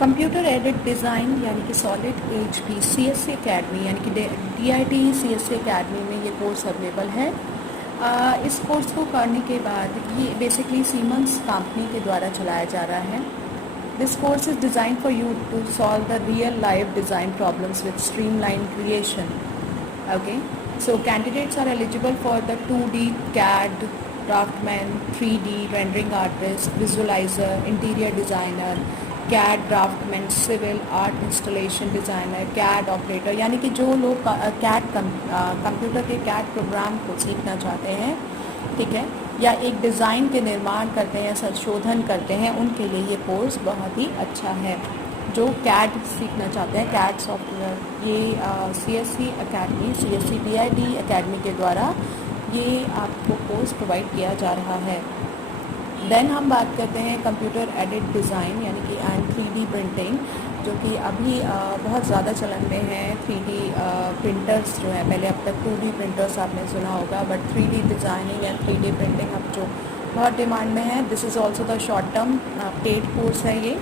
Computer aided design यानी कि solid as भी CSC एकेडमी यानी कि DIT CSC एकेडमी में ये कोर्स अवेलेबल है। इस कोर्स को करने के बाद ये बेसिकली सीमेंस कंपनी के द्वारा चलाया जा रहा है। This course is design for you to solve the real life design problems with streamline creation. Okay, so candidates are eligible for the 2D CAD draftman, 3D rendering artist, visualiser, interior designer, CAD draftman, civil art installation designer, CAD operator, यानी कि जो लोग CAD computer के CAD program को सीखना चाहते हैं, ठीक है, या एक डिज़ाइन के निर्माण करते हैं, संशोधन करते हैं, उनके लिए ये कोर्स बहुत ही अच्छा है। जो CAD सीखना चाहते हैं, CAD सॉफ्टवेयर, ये CSC academy, CSC DIT academy के द्वारा ये आपको कोर्स प्रोवाइड किया जा रहा है। देन हम बात करते हैं कंप्यूटर एडेड डिज़ाइन यानी कि एंड 3D प्रिंटिंग, जो कि अभी बहुत ज़्यादा चलन में है। 3D प्रिंटर्स जो है, पहले अब तक 2D प्रिंटर्स आपने सुना होगा, but 3D designing and 3D printing अब जो बहुत डिमांड में है। This is also the short term paid course है ये,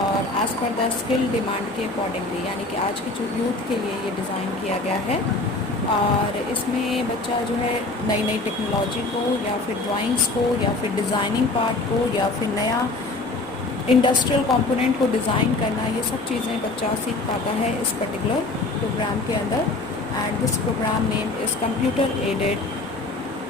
और as per the skill demand के अकॉर्डिंगली, यानी कि आज की जो यूथ के लिए ये डिज़ाइन किया गया है। और इसमें बच्चा जो है नई नई टेक्नोलॉजी को या फिर ड्राइंग्स को या फिर डिज़ाइनिंग पार्ट को या फिर नया इंडस्ट्रियल कंपोनेंट को डिज़ाइन करना, ये सब चीज़ें बच्चा सीख पाता है इस पर्टिकुलर प्रोग्राम के अंदर। And this program name is computer aided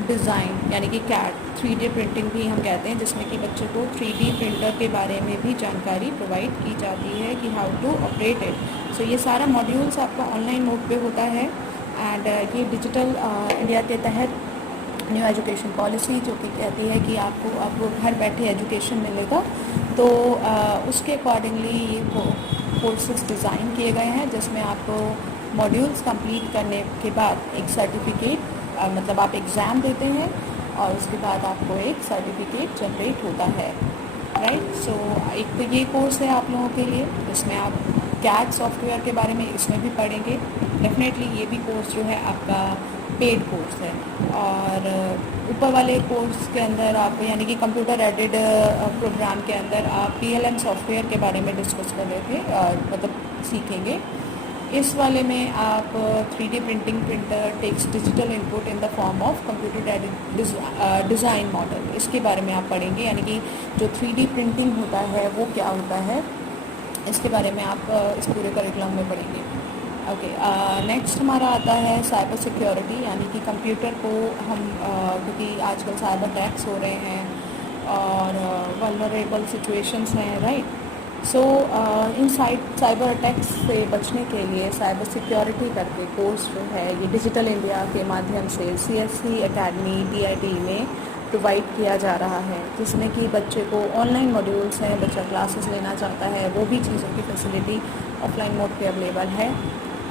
design यानी कि CAD 3D प्रिंटिंग भी हम कहते हैं, जिसमें कि बच्चे को 3D प्रिंटर के बारे में भी जानकारी प्रोवाइड की जाती है कि हाउ टू ऑपरेट इट। सो ये सारा मॉड्यूल्स आपका ऑनलाइन मोड पे होता है। एंड ये डिजिटल इंडिया के तहत न्यू एजुकेशन पॉलिसी जो कि कहती है कि आपको अब घर बैठे एजुकेशन मिलेगा, तो उसके अकॉर्डिंगली ये कोर्सेज डिज़ाइन किए गए हैं, जिसमें आपको मॉड्यूल्स कंप्लीट करने के बाद एक सर्टिफिकेट, मतलब आप एग्ज़ाम देते हैं और उसके बाद आपको एक सर्टिफिकेट जनरेट होता है, राइट। सो एक तो ये कोर्स है आप लोगों के लिए, जिसमें आप CAD सॉफ्टवेयर के बारे में इसमें भी पढ़ेंगे। डेफिनेटली ये भी कोर्स जो है आपका पेड कोर्स है। और ऊपर वाले कोर्स के अंदर आप यानी कि कंप्यूटर एडेड प्रोग्राम के अंदर आप PLM सॉफ्टवेयर के बारे में डिस्कस कर रहे थे, मतलब सीखेंगे। इस वाले में आप 3D printing printer takes digital input in the form of computer aided design model, इसके बारे में आप पढ़ेंगे, यानी कि जो 3D प्रिंटिंग होता है वो क्या होता है, इसके बारे में आप इस पूरे करिकुलम में पढ़ेंगे। ओके, नेक्स्ट हमारा आता है साइबर सिक्योरिटी, यानी कि कंप्यूटर को हम क्योंकि आजकल साइबर अटैक्स हो रहे हैं और वल्नरेबल सिचुएशंस हैं, राइट। सो इन साइबर अटैक्स से बचने के लिए साइबर सिक्योरिटी करके कोर्स जो है ये डिजिटल इंडिया के माध्यम से CSC एकेडमी DIT में प्रोवाइड किया जा रहा है, जिसमें कि बच्चे को ऑनलाइन मॉड्यूल्स हैं, बच्चा क्लासेस लेना चाहता है, वो भी चीज़ों की फैसिलिटी ऑफलाइन मोड पे अवेलेबल है,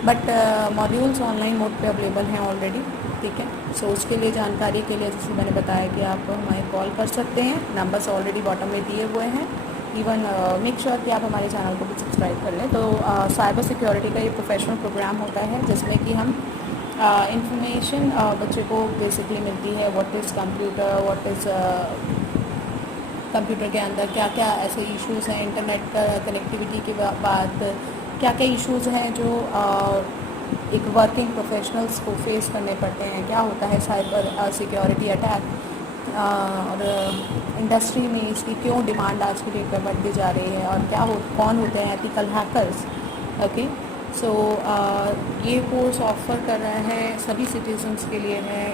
बट मॉड्यूल्स ऑनलाइन मोड पे अवेलेबल हैं ऑलरेडी, ठीक है। सो उसके लिए जानकारी के लिए जैसे मैंने बताया कि आप हमें कॉल कर सकते हैं, नंबर्स ऑलरेडी बॉटम में दिए हुए हैं। इवन मेक श्योर कि आप हमारे चैनल को भी सब्सक्राइब कर लें। तो साइबर सिक्योरिटी का ये प्रोफेशनल प्रोग्राम होता है, जिसमें कि हम इंफॉर्मेशन बच्चे को बेसिकली मिलती है, what is computer, what is computer के अंदर क्या क्या ऐसे इश्यूज़ हैं, इंटरनेट का कनेक्टिविटी के बाद क्या क्या इश्यूज़ हैं जो एक वर्किंग प्रोफेशनल्स को फेस करने पड़ते हैं, क्या होता है साइबर सिक्योरिटी अटैक, और इंडस्ट्री में इसकी क्यों डिमांड आज की डेट में बढ़ती जा रही है, और कौन होते हैं एथिकल हैकर्स। ओके, सो ये कोर्स ऑफ़र कर रहा है सभी सिटीजन्स के लिए है।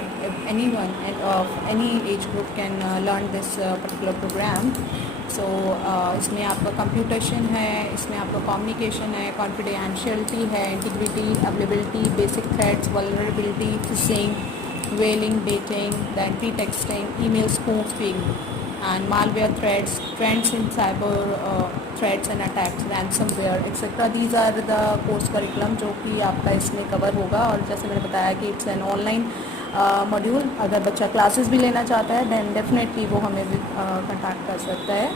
Anyone of any age group can learn this particular program. So इसमें आपका कंप्यूटेशन है, इसमें आपका कम्युनिकेशन है, कॉन्फिडेंशियलिटी है, integrity, availability, basic threads, vulnerability, phishing, whaling, baiting, then pretexting, email spoofing, and malware threats, trends in cyber threats and attacks, ransomware, etc. These are the course curriculum जो कि आपका इसमें cover होगा। और जैसे मैंने बताया कि इट्स एन ऑनलाइन मॉड्यूल, अगर बच्चा क्लासेस भी लेना चाहता है दैन डेफिनेटली वो हमें भी कॉन्टैक्ट कर सकता है।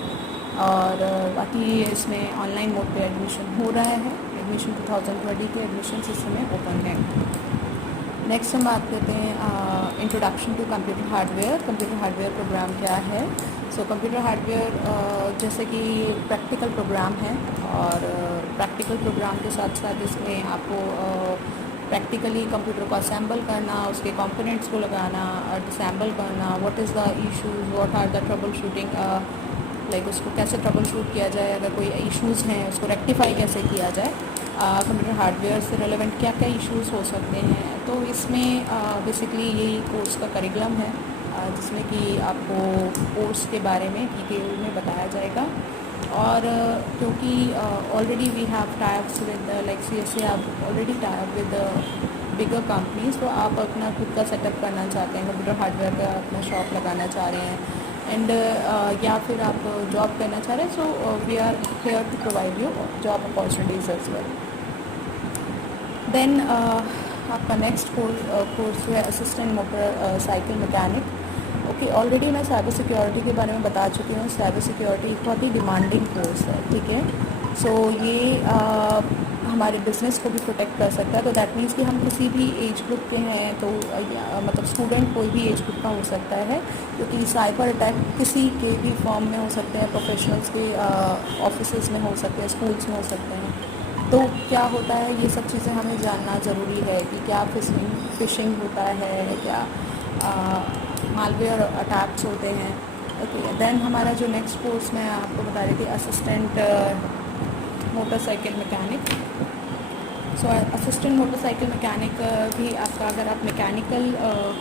और बाकी इसमें ऑनलाइन मोड पे एडमिशन हो रहा है। एडमिशन 2020 के एडमिशन इस समय ओपन है। नेक्स्ट हम बात करते हैं introduction to computer hardware. Computer hardware program क्या है? सो कंप्यूटर हार्डवेयर जैसे कि प्रैक्टिकल प्रोग्राम है, और प्रैक्टिकल प्रोग्राम के साथ साथ इसमें आपको प्रैक्टिकली कंप्यूटर को असेंबल करना, उसके कंपोनेंट्स को लगाना और डिसम्बल करना, what is the issues, what are the troubleshooting, like उसको कैसे ट्रबल शूट किया जाए, अगर कोई इश्यूज़ हैं उसको रेक्टिफाई कैसे किया जाए, कंप्यूटर हार्डवेयर से रिलेवेंट क्या क्या इश्यूज़ हो सकते हैं। तो इसमें बेसिकली यही कोर्स का करिकुलम है, जिसमें कि आपको कोर्स के बारे में डिटेल में बताया जाएगा। और क्योंकि already we have tie-ups with like CSA, आप already tie-up with bigger companies, तो आप अपना खुद का सेटअप करना चाहते हैं, कंप्यूटर हार्डवेयर का अपना शॉप लगाना चाह रहे हैं, एंड या फिर आप जॉब करना चाह रहे हैं, so we are here to provide you job opportunities as well. Then आपका नेक्स्ट कोर्स है assistant motorcycle mechanic. Okay, already मैं साइबर सिक्योरिटी के बारे में बता चुकी हूँ। साइबर सिक्योरिटी बहुत ही डिमांडिंग कोर्स है, ठीक है। सो ये हमारे बिजनेस को भी प्रोटेक्ट कर सकता है। तो दैट मीन्स कि हम किसी भी एज ग्रुप के हैं, तो मतलब स्टूडेंट कोई भी एज ग्रुप का हो सकता है, क्योंकि साइबर अटैक किसी के भी फॉर्म में हो सकते हैं, प्रोफेशनल्स के ऑफिसेज में हो सकते हैं, स्कूल्स में हो सकते हैं। तो क्या होता है, ये सब चीज़ें हमें जानना ज़रूरी है कि क्या फिशिंग होता है, क्या मालवेयर अटैक्स होते हैं। ओके, देन हमारा जो नेक्स्ट कोर्स मैं आपको बता रही थी, असिस्टेंट मोटरसाइकिल मैकेनिक। सो असिस्टेंट मोटरसाइकिल मैकेनिक भी आपका, अगर आप मैकेनिकल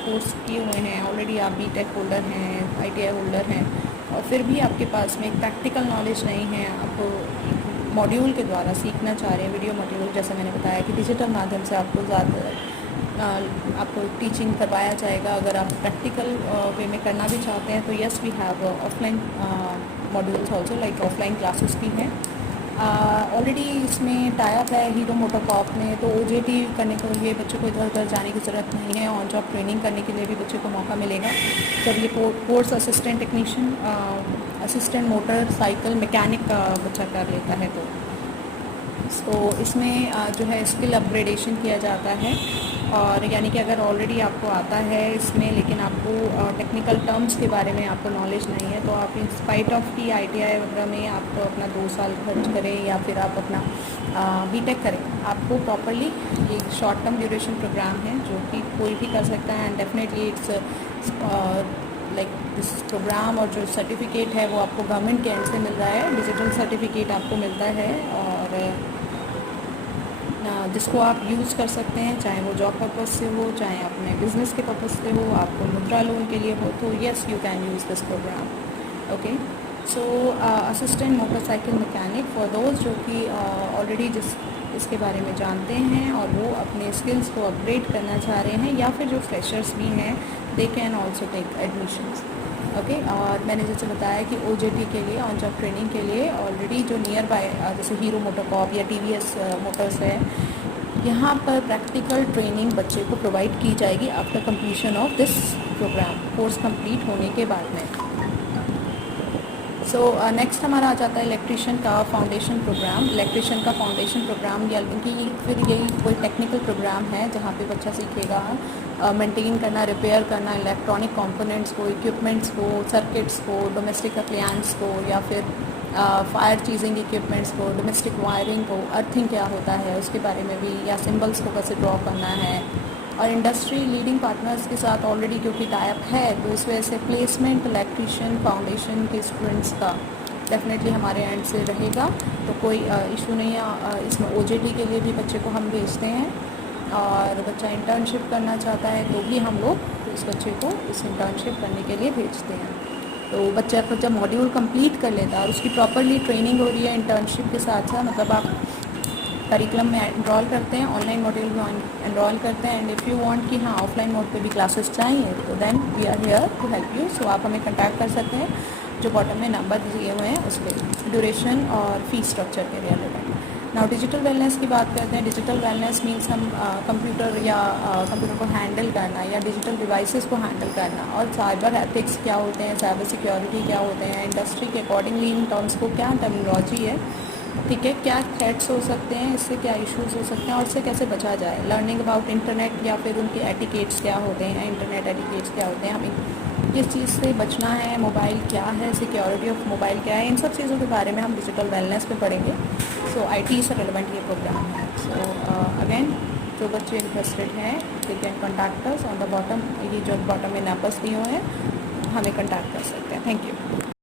कोर्स किए हुए हैं ऑलरेडी, आप BTech होल्डर हैं, ITI होल्डर हैं, और फिर भी आपके पास में एक प्रैक्टिकल नॉलेज नहीं है, आप मॉड्यूल के द्वारा सीखना चाह रहे हैं, वीडियो मॉड्यूल, जैसे मैंने बताया कि डिजिटल माध्यम से आपको ज़्यादा आपको टीचिंग करवाया जाएगा। अगर आप प्रैक्टिकल वे में करना भी चाहते हैं तो yes, we have offline modules also, like offline classes भी हैं। ऑलरेडी इसमें टाइप है हीरो मोटोकॉर्प में, तो OJT करने के लिए बच्चों को इधर उधर जाने की ज़रूरत नहीं है। ऑन जॉब ट्रेनिंग करने के लिए भी बच्चों को मौका मिलेगा जब ये course assistant technician, assistant motorcycle mechanic का बच्चा कर लेता है। तो इसमें जो है स्किल अपग्रेडेशन किया जाता है, और यानी कि अगर ऑलरेडी आपको आता है इसमें, लेकिन आपको टेक्निकल टर्म्स के बारे में आपको नॉलेज नहीं है, तो आप इन स्पाइट ऑफ की ITI वगैरह में आप अपना 2 साल खर्च करें या फिर आप अपना BTech करें, आपको प्रॉपरली एक शॉर्ट टर्म ड्यूरेशन प्रोग्राम है जो कि कोई भी कर सकता है। And definitely it's like this program, और जो सर्टिफिकेट है वो आपको गवर्नमेंट के एंड से मिल रहा है, डिजिटल सर्टिफिकेट आपको मिलता है, और जिसको आप यूज़ कर सकते हैं, चाहे वो जॉब पर्पज़ से हो, चाहे अपने बिजनेस के पर्पज़ से हो, आपको मुद्रा लोन के लिए हो, तो yes, you can use this program. Okay, so assistant motorcycle mechanic for those जो कि ऑलरेडी इसके बारे में जानते हैं और वो अपने स्किल्स को अपग्रेड करना चाह रहे हैं, या फिर जो फ्रेशर्स भी हैं, they can also take admissions. Okay, और मैंने जैसे बताया कि OJT के लिए, ऑन जॉब ट्रेनिंग के लिए, ऑलरेडी जो नियर बाय जैसे हीरो मोटोकॉर्प या TVS मोटर्स है, यहाँ पर प्रैक्टिकल ट्रेनिंग बच्चे को प्रोवाइड की जाएगी after completion of this program, course complete होने के बाद में। सो नेक्स्ट हमारा आ जाता है इलेक्ट्रिशियन का फाउंडेशन प्रोग्राम। इलेक्ट्रिशियन का फाउंडेशन प्रोग्राम या कि फिर यही कोई टेक्निकल प्रोग्राम है जहाँ पे बच्चा सीखेगा मेंटेन करना, रिपेयर करना इलेक्ट्रॉनिक कंपोनेंट्स को, इक्विपमेंट्स को, सर्किट्स को, डोमेस्टिक अप्लायंस को, या फिर फायर चीजिंग इक्विपमेंट्स को, डोमेस्टिक वायरिंग को, अर्थिंग क्या होता है उसके बारे में भी, या सिंबल्स को कैसे ड्रॉ करना है। और इंडस्ट्री लीडिंग पार्टनर्स के साथ ऑलरेडी क्योंकि टाइप है, तो इस वजह से प्लेसमेंट इलेक्ट्रिशियन फाउंडेशन के स्टूडेंट्स का डेफिनेटली हमारे एंड से रहेगा, तो कोई इशू नहीं है। इसमें OJT के लिए भी बच्चे को हम भेजते हैं, और बच्चा इंटर्नशिप करना चाहता है तो भी हम लोग उस बच्चे को इस इंटर्नशिप करने के लिए भेजते हैं। तो बच्चा को जब मॉड्यूल कंप्लीट कर लेता है और उसकी प्रॉपरली ट्रेनिंग हो रही है इंटर्नशिप के साथ साथ, मतलब आप करिकुलम में एनरोल करते हैं, ऑनलाइन मॉड्यूल में एनरोल करते हैं, एंड इफ़ यू वांट कि हाँ ऑफलाइन मोड पे भी क्लासेस चाहिए, तो then we are here to help you. So आप हमें कांटेक्ट कर सकते हैं, जो बॉटम में नंबर दिए हुए हैं उस पर, ड्यूरेशन और फीस स्ट्रक्चर के रिलेटेड। नाउ डिजिटल वेलनेस की बात करते हैं। डिजिटल वेलनेस मीन्स हम कंप्यूटर या कंप्यूटर को हैंडल करना, या डिजिटल डिवाइसेस को हैंडल करना, और साइबर एथिक्स क्या होते हैं, साइबर सिक्योरिटी क्या होते हैं, इंडस्ट्री के अकॉर्डिंगली इन टर्म्स को क्या टर्मिनोलॉजी है, ठीक है, क्या थ्रेट्स हो सकते हैं, इससे क्या इश्यूज हो सकते हैं और इससे कैसे बचा जाए। लर्निंग अबाउट इंटरनेट या फिर उनके एटिकेट्स क्या होते हैं, इंटरनेट एटिकेट्स क्या होते हैं, हमें किस चीज़ से बचना है, मोबाइल क्या है, सिक्योरिटी ऑफ मोबाइल क्या है, इन सब चीज़ों के बारे में हम डिजिटल वेलनेस पे पढ़ेंगे। सो IT से रिलेवेंट ये प्रोग्राम है। सो अगेन जो बच्चे इंटरेस्टेड हैं they can contact us on the bottom, ये जो बॉटम में नंबर्स दिए हुए हैं हमें कॉन्टैक्ट कर सकते हैं। Thank you.